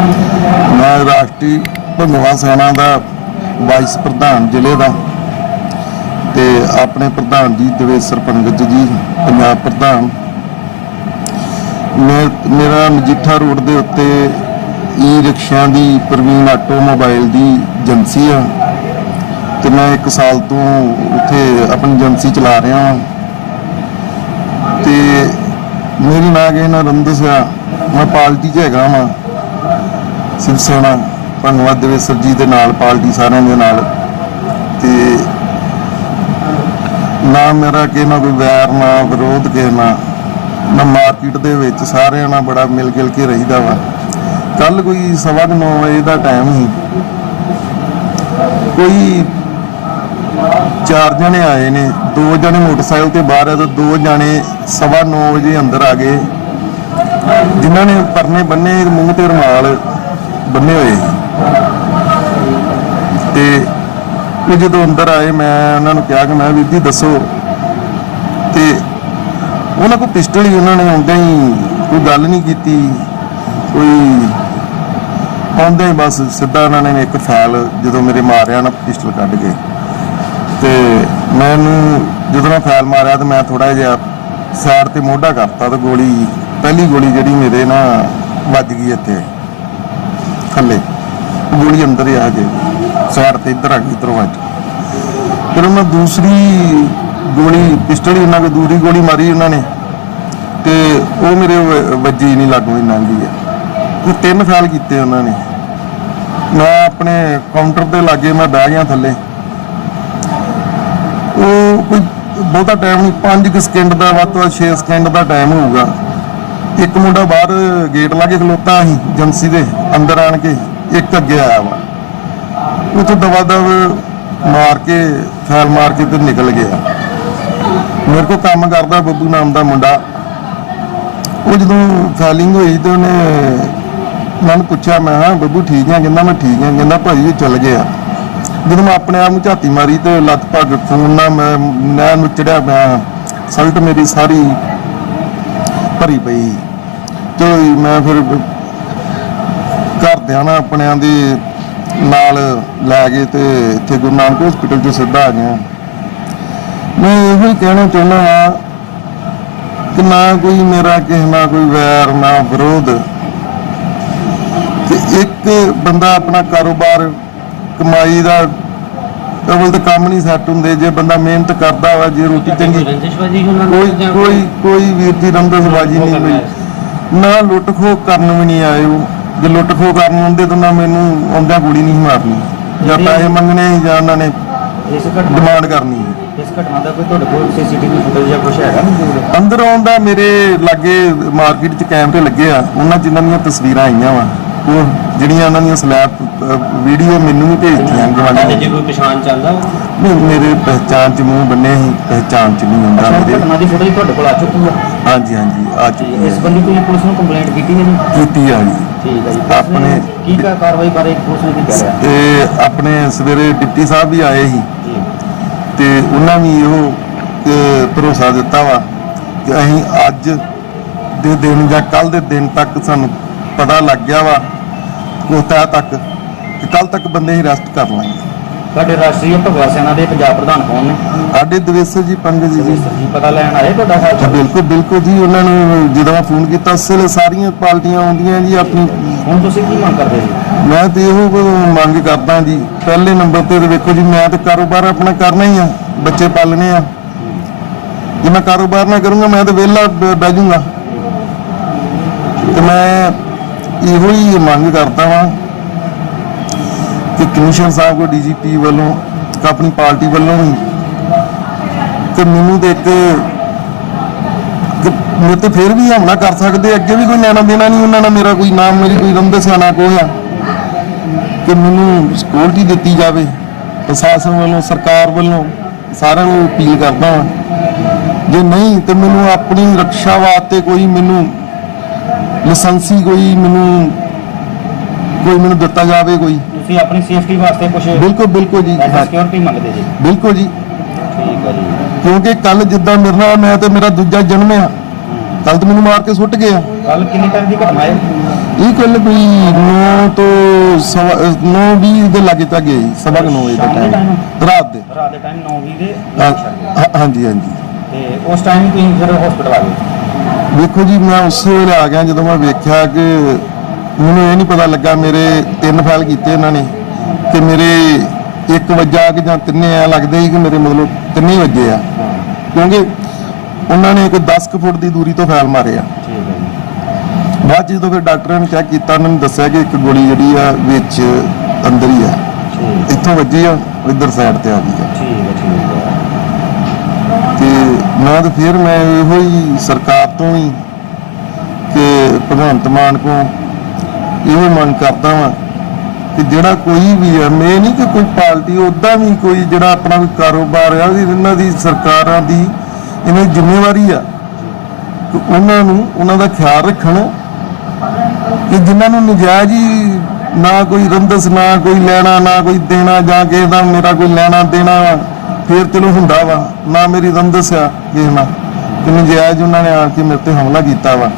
ਮੈਂ ਰਾਸ਼ਟਰੀ ਭੰਗਵਾ ਸੈਨਾ ਦਾ ਵਾਈਸ ਪ੍ਰਧਾਨ ਜ਼ਿਲ੍ਹੇ ਦਾ ਤੇ ਆਪਣੇ ਪ੍ਰਧਾਨ ਜੀ ਦਵੇਸਰ ਪੰਗਤ ਜੀ, ਪੰਜਾਬ ਪ੍ਰਧਾਨ। ਮੈਂ, ਮੇਰਾ ਮਜੀਠਾ ਰੋਡ ਦੇ ਉੱਤੇ ਈ ਰਿਕਸ਼ਿਆਂ ਦੀ ਪ੍ਰਵੀਨ ਆਟੋਮੋਬਾਈਲ ਦੀ ਏਜੰਸੀ ਆ। ਤੇ ਮੈਂ 1 ਸਾਲ ਤੋਂ ਉੱਥੇ ਆਪਣੀ ਏਜੰਸੀ ਚਲਾ ਰਿਹਾ ਹਾਂ ਤੇ ਮੇਰੀ ਨਾ ਕਿਸੇ ਨਾਲ ਰੰਦਸ ਆ ਮੈਂ ਪਾਰਟੀ 'ਚ ਹੈਗਾ ਵਾਂ। ਸ਼ਿਵ ਸੈਨਾ ਧੰਨਵਾਦ ਦੇਵੇਸਰ ਜੀ ਦੇ ਨਾਲ, ਪਾਰਟੀ ਸਾਰਿਆਂ ਦੇ ਨਾਲ। ਤੇ ਨਾ ਮੇਰਾ ਕਿਸੇ ਨਾਲ ਕੋਈ ਵੈਰ, ਨਾ ਵਿਰੋਧ ਕਿਸੇ ਨਾਲ। ਨਾ ਮਾਰਕੀਟ ਦੇ ਵਿੱਚ ਸਾਰਿਆਂ ਨਾਲ ਬੜਾ ਮਿਲ ਗਿਲ ਕੇ ਰਹੀਦਾ ਵਾ। ਕੱਲ ਕੋਈ ਸਵਾ ਕੁ ਨੌ ਵਜੇ ਦਾ ਟਾਈਮ ਸੀ। ਕੋਈ ਚਾਰ ਜਣੇ ਆਏ ਨੇ, ਦੋ ਜਣੇ ਮੋਟਰਸਾਈਕਲ ਤੇ ਬਾਹਰ ਆ ਤੇ ਦੋ ਜਣੇ ਸਵਾ ਨੌ ਵਜੇ ਅੰਦਰ ਆ ਗਏ। ਜਿਨ੍ਹਾਂ ਨੇ ਪਰਨੇ ਬੰਨੇ ਮੂੰਹ ਤੇ ਰੁਮਾਲ ਬੰਨੇ ਹੋਏ ਸੀ। ਤੇ ਉਹ ਜਦੋਂ ਅੰਦਰ ਆਏ, ਮੈਂ ਉਹਨਾਂ ਨੂੰ ਕਿਹਾ ਕਿ ਮੈਂ ਵੀਰ ਜੀ, ਦੱਸੋ। ਤੇ ਉਹਨਾਂ ਕੋਲ ਪਿਸਟਲ ਹੀ ਉਹਨਾਂ ਨੇ ਆਉਂਦੇ ਹੀ ਕੋਈ ਗੱਲ ਨਹੀਂ ਕੀਤੀ। ਕੋਈ ਆਉਂਦੇ ਹੀ ਬਸ ਸਿੱਧਾ ਉਹਨਾਂ ਨੇ ਇੱਕ ਫੈਲ ਜਦੋਂ ਮੇਰੇ ਮਾਰਿਆ ਨਾ ਪਿਸਟਲ ਕੱਢ ਕੇ। ਤੇ ਮੈਨੂੰ ਜਦੋਂ ਮੈਂ ਫੈਲ ਮਾਰਿਆ ਤੇ ਮੈਂ ਥੋੜਾ ਜਿਹਾ ਸਾਈਡ ਤੇ ਮੋਢਾ ਕਰਤਾ ਤੇ ਗੋਲੀ, ਪਹਿਲੀ ਗੋਲੀ ਜਿਹੜੀ ਮੇਰੇ ਨਾ ਵੱਜ ਗਈ ਇੱਥੇ। ਥੱਲੇ, ਗੋਲੀ ਅੰਦਰ ਆ ਗਈ। ਸਾਈਡ ਤੇ ਇੱਧਰ ਆ ਗਈ, ਇੱਧਰੋਂ ਵੱਜ ਫਿਰ ਉਹਨਾਂ ਦੂਸਰੀ ਗੋਲੀ, ਪਿਸਟਲ ਹੀ ਉਹਨਾਂ ਕੋ ਦੂਰੀ ਗੋਲੀ ਮਾਰੀ ਉਹਨਾਂ ਨੇ। ਤੇ ਉਹ ਮੇਰੇ ਵੱਜੀ ਨਹੀਂ ਲੱਗੂ ਹੀ ਲੰਘੀ ਹੈ। ਤਿੰਨ ਫਾਇਲ ਕੀਤੇ ਉਹਨਾਂ ਨੇ। ਮੈਂ ਆਪਣੇ ਕਾਊਂਟਰ ਦੇ ਲਾਗੇ ਮੈਂ ਬਹਿ ਗਿਆ ਥੱਲੇ। ਉਹ ਕੋਈ ਬਹੁਤਾ ਟਾਈਮ ਨਹੀਂ 5 ਸਕਿੰਟ ਦਾ, ਵੱਧ ਤੋਂ 6 ਸਕਿੰਟ ਦਾ ਟਾਈਮ ਹੋਊਗਾ। ਇੱਕ ਮੁੰਡਾ ਬਾਹਰ ਗੇਟ ਲਾਗੇ ਖਲੋਤਾ ਸੀ, ਏਜੰਸੀ ਦੇ। ਅੰਦਰ ਆਣ ਕੇ ਇੱਕ ਅੱਗੇ ਆਇਆ ਵਾ। ਉਹ ਦਵਾ ਦਵ ਮਾਰ ਕੇ, ਫੈਲ ਮਾਰ ਕੇ ਤੇ ਨਿਕਲ ਗਿਆ। ਮੇਰੇ ਕੋਲ ਕੰਮ ਕਰਦਾ ਬੱਬੂ ਨਾਮ ਦਾ ਮੁੰਡਾ। ਉਹ ਜਦੋਂ ਫੈਲਿੰਗ ਹੋਈ ਤੇ ਉਹਨੇ ਮੈਨੂੰ ਪੁੱਛਿਆ, ਮੈਂ ਹਾਂ ਬੱਬੂ, ਠੀਕ ਹੈ ਕਹਿੰਦਾ, ਮੈਂ ਠੀਕ ਹਾਂ ਕਹਿੰਦਾ, ਭਾਈ, ਇਹ ਚੱਲ ਗਿਆ। ਜਦੋਂ ਮੈਂ ਆਪਣੇ ਆਪ ਨੂੰ ਝਾਤੀ ਮਾਰੀ ਤੇ ਲੱਤ ਭੱਗ ਖੂਨ ਨਾਲ ਮੈਂ ਮੈਂ ਨੁਚੜਿਆ ਪਿਆ ਸਲਟ ਮੇਰੀ ਸਾਰੀ ਭਰੀ ਪਈ। ਤੇ ਮੈਂ ਫਿਰ ਘਰਦਿਆਂ ਨਾਲ ਆਪਣਿਆਂ ਦੇ ਨਾਲ ਲੈ ਗਏ ਤੇ ਇੱਥੇ ਗੁਰੂ ਨਾਨਕ ਹਸਪੀਟਲ 'ਚ ਸਿੱਧਾ ਆ ਗਿਆ। ਮੈਂ ਇਹੋ ਹੀ ਕਹਿਣਾ ਚਾਹੁੰਦਾ ਹਾਂ ਕਿ ਨਾ ਕੋਈ ਮੇਰਾ ਕਿਸੇ ਨਾਲ ਕੋਈ ਵੈਰ ਨਾ ਵਿਰੋਧ। ਤੇ ਇੱਕ ਬੰਦਾ ਆਪਣਾ ਕਾਰੋਬਾਰ ਕਮਾਈ ਦਾ ਅਵਲ ਤਾਂ ਕੰਮ ਨਹੀਂ ਸੈੱਟ ਹੁੰਦੇ ਜੇ ਬੰਦਾ ਮਿਹਨਤ ਕਰਦਾ ਵਾ ਜੇ ਰੋਟੀ ਚੰਗੀ ਕੋਈ ਕੋਈ ਕੋਈ ਵੀਰ ਦੀ ਰੰਦਸਬਾਜੀ ਨਹੀਂ ਹੋਈ। ਨਾ ਲੁੱਟ ਖੋਹ ਕਰਨ ਵੀ ਨਹੀਂ ਆਏ ਉਹ। ਜੇ ਲੁੱਟ ਖੋਹ ਕਰਨ ਹੁੰਦੇ ਤਾਂ ਨਾ ਮੈਨੂੰ ਆਉਂਦਿਆਂ ਗੋਲੀ ਨਹੀਂ ਮਾਰਨੀ। ਜਾਂ ਪੈਸੇ ਮੰਗਣੇ ਜਾਂ ਉਹਨਾਂ ਨੇ ਇਸ ਘਟਨਾ ਡਿਮਾਂਡ ਕਰਨੀ। ਇਸ ਘਟਨਾ ਦਾ ਕੋਈ ਤੁਹਾਡੇ ਕੋਲ ਸੀਸੀਟੀਵੀ ਫੁਟੇਜ ਜਾਂ ਕੁਝ ਹੈਗਾ ਅੰਦਰ ਆਉਂਦਾ ਮੇਰੇ ਲਾਗੇ ਮਾਰਕੀਟ 'ਚ ਕੈਮਰੇ ਲੱਗੇ ਆ। ਉਹਨਾਂ ਜਿਨ੍ਹਾਂ ਦੀਆਂ ਤਸਵੀਰਾਂ ਆਈਆਂ ਵਾ। ਉਹ ਜਿਹੜੀਆਂ ਉਹਨਾਂ ਦੀਆਂ ਸਨੈਪ ਵੀਡੀਓ ਮੈਨੂੰ ਵੀ ਭੇਜਤੀਆਂ ਗਵਾਂਢੀ ਜੇ ਕੋਈ ਪਛਾਣ ਚੱਲਦਾ? ਨਹੀਂ ਮੇਰੇ ਪਹਿਚਾਣ 'ਚ ਮੂੰਹ ਬੰਨੇ ਸੀ ਪਹਿਚਾਣ 'ਚ ਨਹੀਂ ਹੁੰਦਾ ਮੇਰੇ। ਘਟਨਾ ਦੀ ਫੁਟੇਜ ਤੁਹਾਡੇ ਕੋਲ ਆ ਚੁੱਕੀ ਹੈ ਹਾਂਜੀ ਹਾਂਜੀ ਆ ਚੁੱਕੀ ਇਸ ਹੈ। ਬੰਦੀ ਕੋਈ ਪੁਲਿਸ ਨੂੰ ਕੰਪਲੇਂਟ ਕੀਤੀ ਹੈ ਜੀ? ਕੀਤੀ ਆ ਜੀ। ਠੀਕ ਹੈ ਜੀ। ਪੁਲਿਸ ਨੇ ਆਪਣੇ- ਕੀ ਕਾ ਕਾਰਵਾਈ ਬਾਰੇ ਪੁਲਿਸ ਨੇ ਕੀ ਕਹਿ ਰਿਹਾ? ਤੇ ਆਪਣੇ ਸਵੇਰੇ ਡਿਪਟੀ ਸਾਹਿਬ ਵੀ ਆਏ ਸੀ। ਜੀ। ਤੇ ਉਹਨਾਂ ਵੀ ਇਹੋ ਕਿ ਭਰੋਸਾ ਦਿੱਤਾ ਵਾ ਕਿ ਅਸੀਂ ਅੱਜ ਦੇ ਦਿਨ ਜਾਂ ਕੱਲ ਦੇ ਦਿਨ ਤੱਕ ਸਾਨੂੰ ਪਤਾ ਲੱਗ ਗਿਆ ਵਾ ਕੋਤਾ ਤੱਕ ਕਿ ਕੱਲ ਤੱਕ ਬੰਦੇ ਹੀ ਅਰੈਸਟ ਕਰ ਲਾਂਗੇ। ਤੁਹਾਡੇ ਰਾਸ਼ਟਰੀ ਭਗਵਾ ਸੈਨਾ ਦੇ ਪੰਜਾਬ ਪ੍ਰਧਾਨ ਕੌਣ ਨੇ? ਸਾਡੇ ਦਵੇਸਰ ਜੀ ਪੰਗਤ ਜੀ। ਜੀ ਜੀ ਪਤਾ ਲੈਣ ਆਏ ਤੁਹਾਡਾ ਹਾਲ? ਜੀ, ਬਿਲਕੁਲ ਬਿਲਕੁਲ ਜੀ ਉਹਨਾਂ ਨੂੰ ਜਦੋਂ ਮੈਂ ਫੋਨ ਕੀਤਾ ਉਸ ਵੇਲੇ ਸਾਰੀਆਂ ਪਾਰਟੀਆਂ ਆਉਂਦੀਆਂ ਜੀ ਆਪਣੀ। ਹੁਣ ਤੁਸੀਂ ਕੀ ਮੰਗ ਕਰਦੇ ਜੀ? ਮੈਂ ਤੇ ਇਹੋ ਮੰਗ ਕਰਦਾ ਜੀ ਪਹਿਲੇ ਨੰਬਰ ਤੇ ਤਾਂ ਵੇਖੋ ਜੀ ਮੈਂ ਤੇ ਕਾਰੋਬਾਰ ਆਪਣਾ ਕਰਨਾ ਹੀ ਆ ਬੱਚੇ ਪਾਲਣੇ ਆ। ਜੇ ਮੈਂ ਕਾਰੋਬਾਰ ਨਾ ਕਰੂੰਗਾ ਮੈਂ ਤਾਂ ਵਿਹਲਾ ਬ- ਬਹਿ ਜਾਊਂਗਾ। ਤੇ ਮੈਂ ਇਹੋ ਹੀ ਮੰਗ ਕਰਦਾ ਵਾਂ ਕਿ ਕਮਿਸ਼ਨਰ ਸਾਹਿਬ ਕੋ ਡੀਜੀਪੀ ਵੱਲੋਂ ਆਪਣੀ ਪਾਰਟੀ ਵੱਲੋਂ ਵੀ, ਤੇ ਮੈਨੂੰ ਤੇ ਮੇਰੇ ਤੇ ਫਿਰ ਵੀ ਹਮਲਾ ਕਰ ਸਕਦੇ ਅੱਗੇ ਵੀ ਕੋਈ ਲੈਣਾ ਦੇਣਾ ਨਹੀਂ ਉਹਨਾਂ ਨਾਲ ਮੇਰਾ ਕੋਈ ਨਾਮ, ਮੇਰੀ ਕੋਈ ਰੰਦੇ ਸਿਆਣਾ ਕੋਈ ਆ। ਕਿ ਮੈਨੂੰ ਸਿਕਿਉਰਿਟੀ ਦਿੱਤੀ ਜਾਵੇ। ਪ੍ਰਸ਼ਾਸਨ ਵੱਲੋਂ, ਸਰਕਾਰ ਵੱਲੋਂ ਸਾਰਿਆਂ ਨੂੰ ਅਪੀਲ ਕਰਦਾ ਹਾਂ ਜੇ ਨਹੀਂ, ਤੇ ਮੈਨੂੰ ਆਪਣੀ ਰੱਖਿਆ ਵਾਸਤੇ ਕੋਈ ਮੈਨੂੰ ਲਾਇਸੈਂਸੀ ਕੋਈ ਮੈਨੂੰ ਕੋਈ ਮੈਨੂੰ ਦਿੱਤਾ ਜਾਵੇ ਕੋਈ। ਤੁਸੀਂ ਆਪਣੀ ਸੇਫਟੀ ਵਾਸਤੇ ਕੁਝ ਬਿਲਕੁਲ ਬਿਲਕੁਲ ਜੀ। ਸਿਕਿਉਰਿਟੀ ਮੰਗਦੇ ਜੀ? ਬਿਲਕੁਲ ਜੀ। ਠੀਕ ਹੈ ਜੀ। ਕਿਉਂਕਿ ਕੱਲ ਜਿੱਦਾਂ ਮੇਰੇ ਨਾਲ ਮੈਂ ਤੇ ਮੇਰਾ ਦੂਜਾ ਜਨਮ ਆ ਕੱਲ ਤੇ ਮੈਨੂੰ ਮਾਰ ਕੇ ਸੁੱਟ ਗਿਆ। ਕੱਲ ਕਿੰਨੇ ਟਾਈਮ ਦੀ ਘਟਨਾ ਹੈ? ਇਹ ਕੱਲ ਕੋਈ 9 ਤੋਂ 9 20 ਦੇ ਲਾਗੇ ਤੱਕ ਗਏ ਸਵਾ 9 ਵਜੇ ਦਾ ਟਾਈਮ? ਰਾਤ ਦੇ। ਰਾਤ ਦੇ ਟਾਈਮ 9 ਵਜੇ ਦੇ ਹਾਂਜੀ ਹਾਂਜੀ। ਤੇ ਉਸ ਟਾਈਮ ਤੁਸੀਂ ਫਿਰ ਹਸਪੀਟਲ ਆ ਗਏ? ਵੇਖੋ ਜੀ ਮੈਂ ਉਸੇ ਵੇਲੇ ਆ ਗਿਆ ਜਦੋਂ ਮੈਂ ਵੇਖਿਆ ਕਿ ਮੈਨੂੰ ਇਹ ਨਹੀਂ ਪਤਾ ਲੱਗਾ ਮੇਰੇ ਤਿੰਨ ਫਾਈਲ ਕੀਤੇ ਇਹਨਾਂ ਨੇ ਕਿ ਮੇਰੇ ਇੱਕ ਵਜਾ ਕਿ ਜਾਂ ਤਿੰਨੇ ਆ ਲੱਗਦੇ ਸੀ ਕਿ ਮੇਰੇ ਮਤਲਬ ਤਿੰਨੇ ਹੀ ਵੱਜੇ ਆ। ਕਿਉਂਕਿ ਉਹਨਾਂ ਨੇ ਕੋਈ 10 ਕੁ ਫੁੱਟ ਦੀ ਦੂਰੀ ਤੋਂ ਫਾਈਲ ਮਾਰੇ ਆ ਠੀਕ ਹੈ ਜੀ ਬਾਅਦ ਜਦੋਂ ਫਿਰ ਡਾਕਟਰਾਂ ਨੇ ਚੈੱਕ ਕੀਤਾ ਉਹਨਾਂ ਨੇ ਦੱਸਿਆ ਕਿ ਇੱਕ ਗੋਲੀ ਜਿਹੜੀ ਆ ਵਿੱਚ ਅੰਦਰ ਹੀ ਆ। ਇੱਥੋਂ ਵੱਜੀ ਆ ਇੱਧਰ ਸਾਈਡ ਤੇ ਆ ਗਈ ਆ ਠੀਕ ਹੈ ਠੀਕ ਹੈ ਤੇ ਮੈਂ ਤਾਂ ਫਿਰ ਮੈਂ ਇਹੋ ਹੀ ਸਰਕਾਰ ਤੋਂ ਹੀ ਕਿ ਭਗਵੰਤ ਮਾਨ ਕੋ ਇਹੋ ਮੰਗ ਕਰਦਾ ਵਾਂ ਕਿ ਜਿਹੜਾ ਕੋਈ ਵੀ ਹੈ, ਮੈਂ ਨਹੀਂ ਕਿ ਕੋਈ ਪਾਰਟੀ ਉਦਾਂ ਵੀ ਕੋਈ ਜਿਹੜਾ ਆਪਣਾ ਕੋਈ ਕਾਰੋਬਾਰ ਆ, ਵੀ ਇਹਨਾਂ ਦੀ ਸਰਕਾਰਾਂ ਦੀ ਇਹਨਾਂ ਦੀ ਜ਼ਿੰਮੇਵਾਰੀ ਆ ਕਿ ਉਹਨਾਂ ਨੂੰ, ਉਹਨਾਂ ਦਾ ਖਿਆਲ ਰੱਖਣ ਕਿ ਜਿਨ੍ਹਾਂ ਨੂੰ ਨਜਾਇਜ਼ ਹੀ ਨਾ ਕੋਈ ਰੰਦਸ ਨਾ ਕੋਈ ਲੈਣਾ, ਨਾ ਕੋਈ ਦੇਣਾ ਜਾਂ ਕਿਸੇ ਦਾ ਮੇਰਾ ਕੋਈ ਲੈਣਾ ਦੇਣਾ ਵਾ। ਫਿਰ ਤੈਨੂੰ ਹੁੰਦਾ ਵਾ ਨਾ ਮੇਰੀ ਰੰਦਸ ਆ ਕਿਸੇ ਨਾਲ ਕਿ ਨਜਾਇਜ਼ ਉਹਨਾਂ ਨੇ ਆ ਕੇ ਮੇਰੇ ਤੇ ਹਮਲਾ ਕੀਤਾ ਵਾ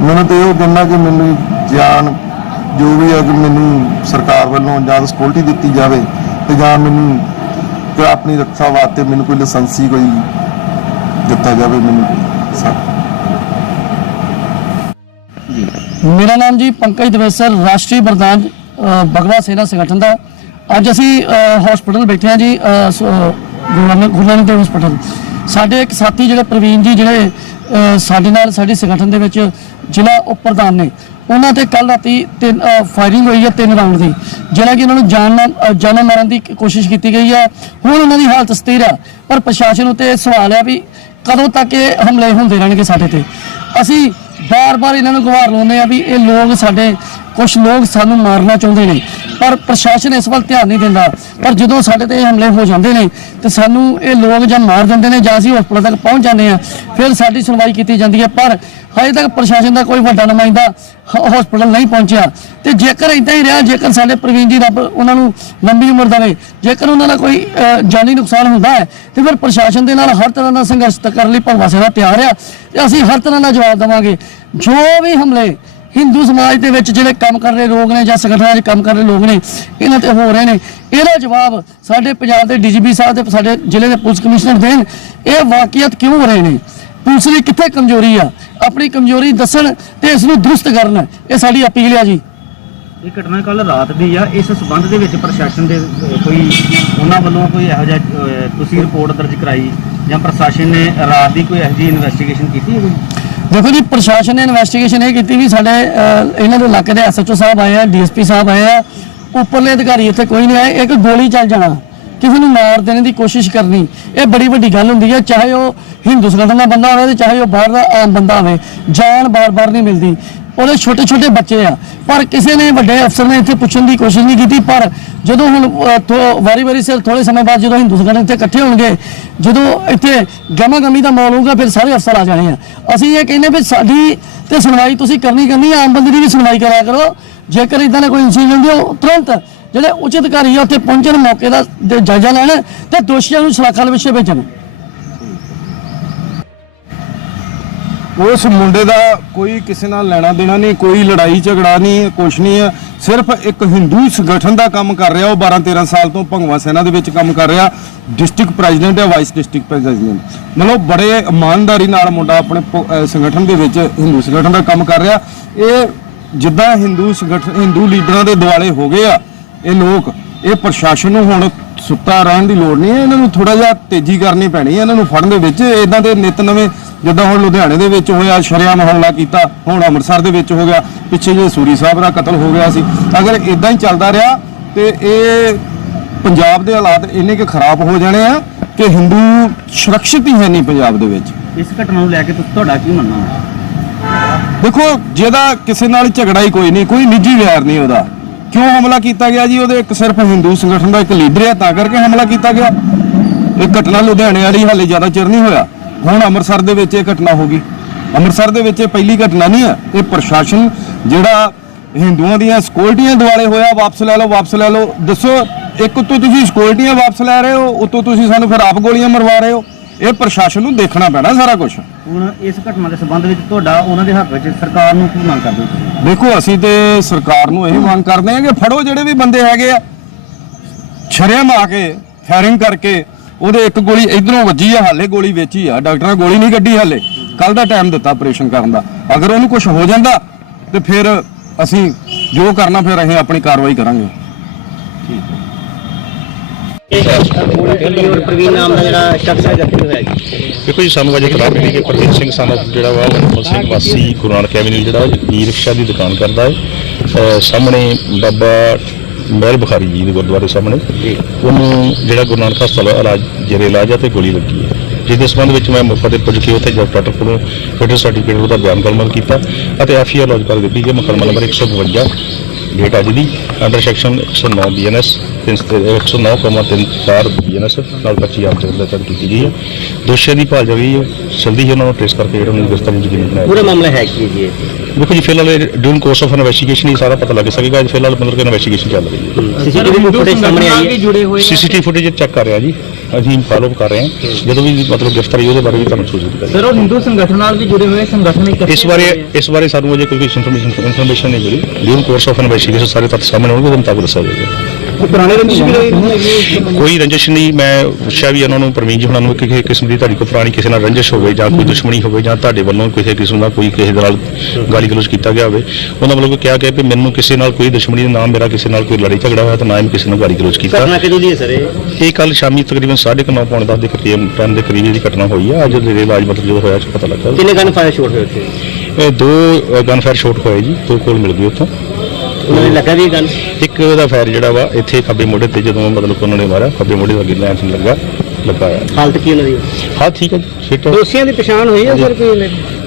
ਮੈਨੂੰ ਤੇ ਇਹ ਕਹਿੰਦਾ ਕਿ ਮੈਨੂੰ ਜਾਨ ਜੋ ਵੀ ਹੈ ਕਿ ਮੈਨੂੰ ਸਰਕਾਰ ਵੱਲੋਂ ਜਾਂ ਸਕਿਉਰਟੀ ਦਿੱਤੀ ਜਾਵੇ ਤੇ ਜਾਂ ਮੈਨੂੰ ਕਿ ਆਪਣੀ ਰੱਖਿਆ ਵਾਸਤੇ ਮੈਨੂੰ ਕੋਈ ਲਾਇਸੈਂਸੀ ਕੋਈ ਦਿੱਤਾ ਜਾਵੇ ਮੈਨੂੰ ਸਭ ਮੇਰਾ ਨਾਮ ਜੀ ਪੰਕਜ ਦਵੇਸਰ ਰਾਸ਼ਟਰੀ ਬਰਦਾਨ ਅ, ਸੇਨਾ ਸੰਗਠਨ ਦਾ। ਅੱਜ ਅਸੀਂ ਹਸਪੀਟਲ ਬੈਠੇ ਹਾਂ ਜੀ ਗੁਰੂ ਨਾਨਕ ਗੁਰੂ ਨਾਨਕ ਦੇਵ ਹਸਪੀਟਲ ਸਾਡੇ ਇੱਕ ਸਾਥੀ ਜਿਹੜੇ ਪ੍ਰਵੀਨ ਜੀ, ਜਿਹੜੇ ਸਾਡੇ ਨਾਲ ਸਾਡੇ ਸੰਗਠਨ ਦੇ ਵਿੱਚ ਜ਼ਿਲ੍ਹਾ ਉਪ ਪ੍ਰਧਾਨ ਨੇ, ਉਹਨਾਂ ਤੇ ਕੱਲ ਰਾਤੀ ਤਿੰਨ ਫਾਇਰਿੰਗ ਹੋਈ ਹੈ ਤਿੰਨ ਰਾਉਂਡ ਦੀ। ਜਿਹੜਾ ਕਿ ਉਹਨਾਂ ਨੂੰ ਜਾਨ ਨਾਲ- ਜਾਨਾਂ ਮਾਰਨ ਦੀ ਕੋਸ਼ਿਸ਼ ਕੀਤੀ ਗਈ ਹੈ। ਹੁਣ ਉਹਨਾਂ ਦੀ ਹਾਲਤ ਸਥਿਰ ਆ ਪਰ ਪ੍ਰਸ਼ਾਸਨ ਉੱਤੇ ਸਵਾਲ ਹੈ ਵੀ ਕਦੋਂ ਤੱਕ ਇਹ ਹਮਲੇ ਹੁੰਦੇ ਰਹਿਣਗੇ ਸਾਡੇ ਤੇ। ਅਸੀਂ ਬਾਰ-ਬਾਰ ਇਹਨਾਂ ਨੂੰ ਗੁਹਾਰ ਲਾਉਂਦੇ ਆ ਵੀ ਇਹ ਲੋਕ ਸਾਡੇ ਕੁਝ ਲੋਕ ਸਾਨੂੰ ਮਾਰਨਾ ਚਾਹੁੰਦੇ ਨੇ, ਪਰ ਪ੍ਰਸ਼ਾਸਨ ਇਸ ਵੱਲ ਧਿਆਨ ਨਹੀਂ ਦਿੰਦਾ। ਪਰ ਜਦੋਂ ਸਾਡੇ ਤੇ ਇਹ ਹਮਲੇ ਹੋ ਜਾਂਦੇ ਨੇ, ਤੇ ਸਾਨੂੰ ਇਹ ਲੋਕ ਜਾਂ ਮਾਰ ਦਿੰਦੇ ਨੇ ਜਾਂ ਅਸੀਂ ਹਸਪਤਾਲ ਤੱਕ ਪਹੁੰਚ ਜਾਂਦੇ ਆ ਫਿਰ ਸਾਡੀ ਸੁਣਵਾਈ ਕੀਤੀ ਜਾਂਦੀ ਹੈ। ਪਰ ਹਜੇ ਤੱਕ ਪ੍ਰਸ਼ਾਸਨ ਦਾ ਕੋਈ ਵੱਡਾ ਨੁਮਾਇੰਦਾ ਹਸਪਤਾਲ ਨਹੀਂ ਪਹੁੰਚਿਆ। ਤੇ ਜੇਕਰ ਇਦਾਂ ਹੀ ਰਿਹਾ, ਜੇਕਰ ਸਾਡੇ ਪ੍ਰਵੀਨ ਜੀ ਰੱਬ ਉਹਨਾਂ ਨੂੰ ਲੰਬੀ ਉਮਰ ਦੇਵੇ, ਜੇਕਰ ਉਹਨਾਂ ਦਾ ਕੋਈ ਜਾਨੀ ਨੁਕਸਾਨ ਹੁੰਦਾ ਹੈ, ਤੇ ਫਿਰ ਪ੍ਰਸ਼ਾਸਨ ਦੇ ਨਾਲ ਹਰ ਤਰ੍ਹਾਂ ਦਾ ਸੰਘਰਸ਼ ਕਰਨ ਲਈ ਭਗਵਾ ਸੇਨਾ ਤਿਆਰ ਆ, ਤੇ ਅਸੀਂ ਹਰ ਤਰ੍ਹਾਂ ਦਾ ਜਵਾਬ ਦੇਵਾਂਗੇ। ਜੋ ਵੀ ਹਮਲੇ ਹਿੰਦੂ ਸਮਾਜ ਦੇ ਵਿੱਚ ਜਿਹੜੇ ਕੰਮ ਕਰ ਰਹੇ ਲੋਕ ਨੇ ਜਾਂ ਸੰਗਠਨਾਂ 'ਚ ਕੰਮ ਕਰ ਰਹੇ ਲੋਕ ਨੇ, ਇਹਨਾਂ ਤੇ ਹੋ ਰਹੇ ਨੇ। ਇਹਦਾ ਜਵਾਬ ਸਾਡੇ ਪੰਜਾਬ ਦੇ ਡੀਜੀਪੀ ਸਾਹਿਬ ਤੇ ਸਾਡੇ ਜ਼ਿਲ੍ਹੇ ਦੇ ਪੁਲਿਸ ਕਮਿਸ਼ਨਰ ਦੇਣ। ਇਹ ਵਾਕਿਆਤ ਕਿਉਂ ਹੋ ਰਹੇ ਨੇ? ਪੁਲਿਸ ਦੀ ਕਿੱਥੇ ਕਮਜ਼ੋਰੀ ਆ? ਆਪਣੀ ਕਮਜ਼ੋਰੀ ਦੱਸਣ ਤੇ ਇਸ ਨੂੰ ਦਰੁਸਤ ਕਰਨ। ਇਹ ਸਾਡੀ ਅਪੀਲ ਆ ਜੀ। ਇਹ ਘਟਨਾ ਕੱਲ ਰਾਤ ਦੀ ਆ। ਇਸ ਸਬੰਧ ਦੇ ਵਿੱਚ ਪ੍ਰਸ਼ਾਸਨ ਦੇ ਕੋਈ ਉਹਨਾਂ ਵੱਲੋਂ ਕੋਈ ਇਹੋ ਜਿਹਾ ਤੁਸੀਂ ਰਿਪੋਰਟ ਦਰਜ ਕਰਾਈ ਜਾਂ ਪ੍ਰਸ਼ਾਸਨ ਨੇ ਰਾਤ ਦੀ ਕੋਈ ਇਹੋ ਜਿਹੀ ਇਨਵੈਸਟੀਗੇਸ਼ਨ ਕੀਤੀ ਹੈ ਕੋਈ? ਦੇਖੋ ਜੀ, ਪ੍ਰਸ਼ਾਸਨ ਨੇ ਇਨਵੈਸਟੀਗੇਸ਼ਨ ਇਹ ਕੀਤੀ ਵੀ ਸਾਡੇ ਇਹਨਾਂ ਦੇ ਇਲਾਕੇ ਦੇ ਐਸਐਚਓ ਸਾਹਿਬ ਆਏ ਆ ਡੀਐਸਪੀ ਸਾਹਿਬ ਆਏ ਆ। ਉੱਪਰਲੇ ਅਧਿਕਾਰੀ ਇੱਥੇ ਕੋਈ ਨਹੀਂ ਆਏ, ਇੱਕ ਗੋਲੀ ਚੱਲ ਜਾਣਾ। ਕਿਸੇ ਨੂੰ ਮਾਰ ਦੇਣ ਦੀ ਕੋਸ਼ਿਸ਼ ਕਰਨੀ। ਇਹ ਬੜੀ ਵੱਡੀ ਗੱਲ ਹੁੰਦੀ ਹੈ, ਚਾਹੇ ਉਹ ਹਿੰਦੂ ਸੰਗਠਨ ਦਾ ਬੰਦਾ ਹੋਵੇ ਤੇ ਚਾਹੇ ਉਹ ਬਾਹਰ ਦਾ ਆਮ ਬੰਦਾ ਹੋਵੇ। ਜਾਨ ਬਾਰ-ਬਾਰ ਨਹੀਂ ਮਿਲਦੀ। ਉਹਦੇ ਛੋਟੇ ਛੋਟੇ ਬੱਚੇ ਆ। ਪਰ ਕਿਸੇ ਨੇ ਵੱਡੇ ਅਫਸਰ ਨੇ ਇੱਥੇ ਪੁੱਛਣ ਦੀ ਕੋਸ਼ਿਸ਼ ਨਹੀਂ ਕੀਤੀ, ਪਰ ਜਦੋਂ ਹੁਣ ਵਾਰੀ ਵਾਰੀ ਸਿਰ ਥੋੜੇ ਸਮੇਂ ਬਾਅਦ ਜਦੋਂ ਹਿੰਦੁਸਤਾਨ ਇੱਥੇ ਇਕੱਠੇ ਹੋਣਗੇ, ਜਦੋਂ ਇੱਥੇ ਗਮਾ ਗਮੀ ਦਾ ਮਾਹੌਲ ਹੋਊਗਾ, ਫਿਰ ਸਾਰੇ ਅਫਸਰ ਆ ਜਾਣੇ ਆ। ਅਸੀਂ ਇਹ ਕਹਿੰਦੇ ਵੀ ਸਾਡੀ ਤੇ ਸੁਣਵਾਈ ਤੁਸੀਂ ਕਰਨੀ ਕਰਨੀ ਆਮ ਬੰਦੇ ਦੀ ਵੀ ਸੁਣਵਾਈ ਕਰਿਆ ਕਰੋ। ਜੇਕਰ ਇਦਾਂ ਦਾ ਕੋਈ ਇਨਸੀਡੈਂਟ ਹੋ ਤੁਰੰਤ ਜਿਹੜੇ ਉੱਚ ਅਧਿਕਾਰੀ ਆ, ਉੱਥੇ ਪਹੁੰਚਣ ਮੌਕੇ ਦਾ ਜਾਇਜ਼ਾ ਲੈਣ ਤੇ ਦੋਸ਼ੀਆਂ ਨੂੰ ਸਲਾਖਾਂ ਦੇ ਵਿਸ਼ੇ ਭੇਜਣ। ਉਸ ਮੁੰਡੇ ਦਾ ਕੋਈ ਕਿਸੇ ਨਾਲ ਲੈਣਾ ਦੇਣਾ ਨਹੀਂ, ਕੋਈ ਲੜਾਈ ਝਗੜਾ ਨਹੀਂ, ਕੁਛ ਨਹੀਂ ਹੈ। ਸਿਰਫ ਇੱਕ ਹਿੰਦੂ ਸੰਗਠਨ ਦਾ ਕੰਮ ਕਰ ਰਿਹਾ, ਉਹ 12 13 ਸਾਲ ਤੋਂ ਭੰਗਵਾ ਸੈਨਾ ਦੇ ਵਿੱਚ ਕੰਮ ਕਰ ਰਿਹਾ, ਡਿਸਟ੍ਰਿਕਟ ਪ੍ਰੈਜ਼ੀਡੈਂਟ ਹੈ, ਵਾਈਸ ਡਿਸਟ੍ਰਿਕਟ ਪ੍ਰੈਜ਼ੀਡੈਂਟ। ਮਤਲਬ ਬੜੇ ਇਮਾਨਦਾਰੀ ਨਾਲ ਮੁੰਡਾ ਆਪਣੇ ਪ- ਸੰਗਠਨ ਦੇ ਵਿੱਚ ਹਿੰਦੂ ਸੰਗਠਨ ਦਾ ਕੰਮ ਕਰ ਰਿਹਾ। ਇਹ ਜਿੱਦਾਂ ਹਿੰਦੂ ਸੰਗਠਨ ਹਿੰਦੂ ਲੀਡਰਾਂ ਦੇ ਦੁਆਲੇ ਹੋ ਗਏ ਆ, ਇਹ ਲੋਕ, ਇਹ ਪ੍ਰਸ਼ਾਸਨ ਨੂੰ ਹੁਣ ਸੁੱਤਾ ਰਹਿਣ ਦੀ ਲੋੜ ਨਹੀਂ ਹੈ। ਇਹਨਾਂ ਨੂੰ ਥੋੜਾ ਜਿਹਾ ਤੇਜ਼ੀ ਕਰਨੀ ਪੈਣੀ ਹੈ। ਇਹਨਾਂ ਨੂੰ ਫੜਨ ਦੇ ਵਿੱਚ ਇਦਾਂ ਦੇ ਨਿਤ ਨਵੇਂ ਜਿੱਦਾਂ ਹੁਣ ਲੁਧਿਆਣੇ ਦੇ ਵਿੱਚ ਹੋਇਆ ਸ਼ਰਿਆਮ ਹਮਲਾ ਕੀਤਾ ਹੁਣ ਅੰਮ੍ਰਿਤਸਰ ਦੇ ਵਿੱਚ ਹੋ ਗਿਆ ਪਿੱਛੇ ਜੇ ਸੂਰੀ ਸਾਹਿਬ ਦਾ ਕਤਲ ਹੋ ਗਿਆ ਸੀ। ਅਗਰ ਇਦਾਂ ਹੀ ਚੱਲਦਾ ਰਿਹਾ ਤੇ ਇਹ ਪੰਜਾਬ ਦੇ ਹਾਲਾਤ ਇੰਨੇ ਕਿ ਖਰਾਬ ਹੋ ਜਾਣੇ ਆ ਕਿ ਹਿੰਦੂ ਸੁਰੱਖਿਅਤ ਹੀ ਹੈ ਨਹੀਂ ਪੰਜਾਬ ਦੇ ਵਿੱਚ। ਇਸ ਘਟਨਾ ਨੂੰ ਲੈ ਕੇ ਤੁਹਾਡਾ ਕੀ ਮੰਨਣਾ? ਹੈ ਦੇਖੋ ਜਿਹਦਾ ਕਿਸੇ ਨਾਲ ਝਗੜਾ ਹੀ ਕੋਈ ਨਹੀਂ ਕੋਈ ਨਿੱਜੀ ਵਿਹਾਰ ਨਹੀਂ ਉਹਦਾ। ਕਿਉਂ ਹਮਲਾ ਕੀਤਾ ਗਿਆ ਜੀ? ਉਹਦੇ ਇੱਕ ਸਿਰਫ ਹਿੰਦੂ ਸੰਗਠਨ ਦਾ ਇੱਕ ਲੀਡਰ ਹੈ ਤਾਂ ਕਰਕੇ ਹਮਲਾ ਕੀਤਾ ਗਿਆ। ਇਹ ਘਟਨਾ ਲੁਧਿਆਣੇ ਵਾਲੀ ਹਾਲੇ ਜ਼ਿਆਦਾ ਚਿਰ ਨਹੀਂ ਹੋਇਆ। ਹੁਣ ਅੰਮ੍ਰਿਤਸਰ ਦੇ ਵਿੱਚ ਇਹ ਘਟਨਾ ਹੋ ਗਈ। ਅੰਮ੍ਰਿਤਸਰ ਦੇ ਵਿੱਚ ਇਹ ਪਹਿਲੀ ਘਟਨਾ ਨਹੀਂ ਹੈ ਇਹ ਪ੍ਰਸ਼ਾਸਨ ਜਿਹੜਾ ਹਿੰਦੂਆਂ ਦੀਆਂ ਸਿਕਿਉਰਟੀਆਂ ਦੁਆਲੇ ਹੋਇਆ, ਵਾਪਸ ਲੈ ਲਓ, ਵਾਪਸ ਲੈ ਲਓ। ਦੱਸੋ, ਇੱਕ ਤੋਂ ਤੁਸੀਂ ਸਿਕਿਉਰਟੀਆਂ ਵਾਪਸ ਲੈ ਰਹੇ ਹੋ, ਉਤੋਂ ਤੁਸੀਂ ਸਾਨੂੰ ਫਿਰ ਆਪ ਗੋਲੀਆਂ ਮਰਵਾ ਰਹੇ ਹੋ। ਇਹ ਪ੍ਰਸ਼ਾਸਨ ਨੂੰ ਦੇਖਣਾ ਪੈਣਾ ਸਾਰਾ ਕੁਝ ਹੁਣ ਇਸ ਘਟਨਾ ਦੇ ਸੰਬੰਧ ਵਿੱਚ ਤੁਹਾਡਾ ਉਹਨਾਂ ਦੇ ਹੱਕ ਵਿੱਚ ਸਰਕਾਰ ਨੂੰ ਕੀ ਮੰਗ ਕਰਦੇ ਹੋ ਤੁਸੀਂ? ਦੇਖੋ ਅਸੀਂ ਤੇ ਸਰਕਾਰ ਨੂੰ ਇਹ ਮੰਗ ਕਰਦੇ ਹਾਂ ਕਿ ਫੜੋ ਜਿਹੜੇ ਵੀ ਬੰਦੇ ਹੈਗੇ ਆ। ਛਰਿਆਮ ਆ ਕੇ ਫਾਇਰਿੰਗ ਕਰਕੇ ਉਹਦੇ ਇੱਕ ਗੋਲੀ ਇਧਰੋਂ ਵੱਜੀ ਆ ਹਾਲੇ ਗੋਲੀ ਵੇਚੀ ਆ। ਡਾਕਟਰਾਂ ਗੋਲੀ ਨਹੀਂ ਕੱਢੀ ਹਾਲੇ। ਕੱਲ ਦਾ ਟਾਈਮ ਦਿੱਤਾ ਆਪਰੇਸ਼ਨ ਕਰਨ ਦਾ। ਅਗਰ ਉਹਨੂੰ ਕੁਝ ਹੋ ਜਾਂਦਾ ਤੇ ਫਿਰ ਅਸੀਂ ਜੋ ਕਰਨਾ ਫਿਰ ਅਸੀਂ ਆਪਣੀ ਕਾਰਵਾਈ ਕਰਾਂਗੇ। ਪ੍ਰਵੀਨ ਨਾਮ ਦਾ ਜਿਹੜਾ ਸ਼ਖਸ ਹੈ ਜ਼ਖਮੀ ਹੋਇਆ ਜੀ ਦੇਖੋ ਜੀ ਸਾਨੂੰ ਅਜੇ ਖਰਾਬ ਮਿਲੀ ਕਿ ਪ੍ਰਦੀਪ ਸਿੰਘ ਸਾਨੂੰ ਜਿਹੜਾ ਵਾ ਉਹ ਅਨਮੋਲ ਸਿੰਘ ਵਾਸੀ ਗੁਰੂ ਨਾਨਕ ਐਵਨਿਊ ਜਿਹੜਾ ਈ ਰਿਕਸ਼ਾ ਦੀ ਦੁਕਾਨ ਕਰਦਾ ਹੈ। ਅਹ ਸਾਹਮਣੇ ਬਾਬਾ ਮਹਿਲ ਬੁਖਾਰੀ ਜੀ ਦੇ ਗੁਰਦੁਆਰੇ ਸਾਹਮਣੇ। ਉਹਨੂੰ ਜਿਹੜਾ ਗੁਰੂ ਨਾਨਕ ਹਸਪਤਾਲ ਇਲਾਜ ਜੇਰੇ ਇਲਾਜ ਆ ਤੇ ਗੋਲੀ ਲੱਗੀ ਹੈ। ਜਿਸ ਦੇ ਸੰਬੰਧ ਵਿੱਚ ਮੈਂ ਮੌਕੇ ਤੇ ਪੁੱਜ ਕੇ ਉੱਥੇ ਜਦ ਡਾਕਟਰ ਕੋਲੋਂ ਫਿਟਰ ਸਰਟੀਫਿਕੇਟ ਉਹਦਾ ਬਿਆਨ ਕਲਮਲ ਕੀਤਾ ਅਤੇ ਐਫਆਈਆਰ ਲੌਜ ਕਰ ਦਿੱਤੀ ਕਿ ਮੁਕੱਦਮਾ ਨੰਬਰ 152 ਡੇਟ ਅੱਜ ਦੀ ਅੰਡਰ ਸੈਕਸ਼ਨ 109 ਬੀਐਨਐਸ 109,34 ਬੀਐਨਐਸ ਨਾਲ 25 ਆਪ ਦੇ ਦਰਜ ਕੀਤੀ ਗਈ ਹੈ। ਦੋਸ਼ੀਆਂ ਦੀ ਭਾਲ ਜਾਰੀ ਹੈ ਜਲਦੀ ਹੀ ਉਹਨਾਂ ਨੂੰ ਟ੍ਰੇਸ ਕਰਕੇ ਜਿਹੜਾ ਉਹਨਾਂ ਨੂੰ ਗ੍ਰਿਫਤਾਰੀ ਯਕੀਨੀ ਬਣਾਇਆ ਪੂਰਾ ਮਾਮਲਾ ਹੈ ਕੀ ਜੀ? ਦੇਖੋ ਜੀ ਫਿਲਹਾਲ ਡਿਊਨ ਕੋਰਸ ਆਫ ਇਨਵੈਸਟੀਗੇਸ਼ਨ ਹੀ ਸਾਰਾ ਪਤਾ ਲੱਗ ਸਕੇਗਾ। ਅੱਜ ਫਿਲਹਾਲ ਮਤਲਬ ਕਿ ਇਨਵੈਸਟੀਗੇਸ਼ਨ ਚੱਲ ਰਹੀ ਹੈ। ਸੀਸੀਟੀਵੀ ਫੁਟੇਜ ਸਾਹਮਣੇ ਆਈ ਹੈ। ਜੁੜੇ ਹੋਏ ਸੀਸੀਟੀਵੀ ਫੁਟੇਜ ਚੈੱਕ ਕਰ ਰਿਹਾ ਜੀ। ਅਸੀਂ ਫਾਲੋ ਅਪ ਕਰ ਰਹੇ ਹਾਂ। ਜਦੋਂ ਵੀ ਮਤਲਬ ਗ੍ਰਿਫਤਾਰੀ ਉਹਦੇ ਬਾਰੇ ਵੀ ਤੁਹਾਨੂੰ ਸੂਚਿਤ ਕਰਾਂਗੇ ਸਰ ਉਹ ਹਿੰਦੂ ਸੰਗਠਨ ਨਾਲ ਵੀ ਜੁੜੇ ਹੋਏ ਸੰਗਠਨ ਇਕੱਠੇ ਇਸ ਬਾਰੇ ਇਸ ਬਾਰੇ ਸਾਨੂੰ ਅਜੇ ਕੋਈ ਇਨਫੋਰਮੇਸ਼ਨ ਇਨਫੋਰਮੇਸ਼ਨ ਨਹੀਂ ਮਿਲੀ। ਡਿਊਨ ਕੋਰਸ ਆਫ ਇਨਵੈਸਟੀਗੇਸ਼ਨ ਸਾਰੇ ਤੱਥ ਸਾਹਮਣੇ ਆਉਣਗੇ ਉਹਦੇ ਮੁਤਾਬਕ ਦੱਸਿਆ ਜਾਏਗਾ। ਪੁਰਾਣੇ ਰੰਜਿਸ਼ ਵੀ ਰਹੇ ਕੋਈ ਰੰਜਿਸ਼ ਨਹੀਂ ਮੈਂ ਪੁੱਛਿਆ ਵੀ ਉਹਨਾਂ ਨੂੰ ਪਰਮੀਨ ਜੀ ਉਹਨਾਂ ਨੂੰ ਕਿ ਕਿਸੇ ਕਿਸਮ ਦੀ ਤੁਹਾਡੀ ਕੋਈ ਪੁਰਾਣੀ ਕਿਸੇ ਨਾਲ ਰੰਜਿਸ਼ ਹੋਵੇ ਜਾਂ ਕੋਈ ਦੁਸ਼ਮਣੀ ਹੋਵੇ ਜਾਂ ਤੁਹਾਡੇ ਵੱਲੋਂ ਕਿਸੇ ਕਿਸਮ ਦਾ ਕੋਈ ਕਿਸੇ ਦੇ ਨਾਲ ਗਾਲੀ ਗਲੋਚ ਕੀਤਾ ਗਿਆ ਹੋਵੇ ਉਹਨਾਂ ਵੱਲੋਂ ਕਿਹਾ ਗਿਆ ਕਿ ਮੈਨੂੰ ਕਿਸੇ ਨਾਲ ਕੋਈ ਦੁਸ਼ਮਣੀ ਨਹੀਂ, ਨਾ ਮੇਰਾ ਕਿਸੇ ਨਾਲ ਕੋਈ ਲੜਾਈ ਝਗੜਾ ਹੋਇਆ ਤੇ ਨਾ ਹੀ ਕਿਸੇ ਨਾਲ ਗਾਲੀ ਗਲੋਚ ਕੀਤਾ। ਘਟਨਾ ਕਿਦੋਂ ਦੀ ਹੈ ਸਰ ਇਹ? ਕੱਲ ਸ਼ਾਮੀ ਤਕਰੀਬਨ 9:30 ਪੌਣ 10 ਦੇ ਕਰੀਬ ਟਾਈਮ ਦੇ ਕਰੀਬ ਇਹਦੀ ਘਟਨਾ ਹੋਈ ਹੈ ਅੱਜ ਦੇ ਇਲਾਜ ਮਤਲਬ ਜਦੋਂ ਹੋਇਆ ਚ ਪਤਾ ਲੱਗਾ। ਕਿੰਨੇ ਗਨ ਫਾਇਰ ਸ਼ੋਟ ਹੋਏ ਉੱਥੇ? ਇਹ ਦੋ ਗਨ ਫਾਇਰ ਸ਼ਾਟ ਹੋਏ ਜੀ ਦੋ ਕੋਲ ਮਿਲ ਗਏ ਉੱਥੋਂ। ਉਹਨਾਂ ਨੇ ਲੱਗਾ ਵੀ ਗਨ ਇੱਕ ਉਹਦਾ ਫਾਇਰ ਜਿਹੜਾ ਵਾ ਇੱਥੇ ਖੱਬੇ ਮੋਢੇ ਤੇ ਜਦੋਂ ਮਤਲਬ ਉਹਨਾਂ ਨੇ ਮਾਰਿਆ ਖੱਬੇ ਮੋਢੇ ਦਾ ਗਿੱਲਾ ਚ ਲੱਗਾ ਲੱਗਾ ਆ ਹਾਲਤ ਕੀ ਉਹਨਾਂ ਦੀ? ਹਾਂ ਠੀਕ ਹੈ ਫਿੱਟ ਹੈ। ਦੋਸ਼ੀਆਂ ਦੀ ਪਛਾਣ ਹੋਈ ਹੈ ਸਰ ਕੋਈ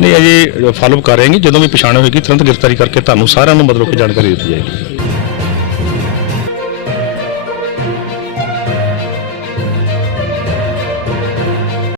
ਨਹੀਂ ਅਜੇ ਫਾਲੋ ਕਰ ਰਹੇ ਹਾਂ ਜੀ। ਜਦੋਂ ਵੀ ਪਛਾਣ ਹੋਏਗੀ ਤੁਰੰਤ ਗ੍ਰਿਫਤਾਰੀ ਕਰਕੇ ਤੁਹਾਨੂੰ ਸਾਰਿਆਂ ਨੂੰ ਮਤਲਬ ਕਿ ਜਾਣਕਾਰੀ ਦਿੱਤੀ ਜਾਏਗੀ।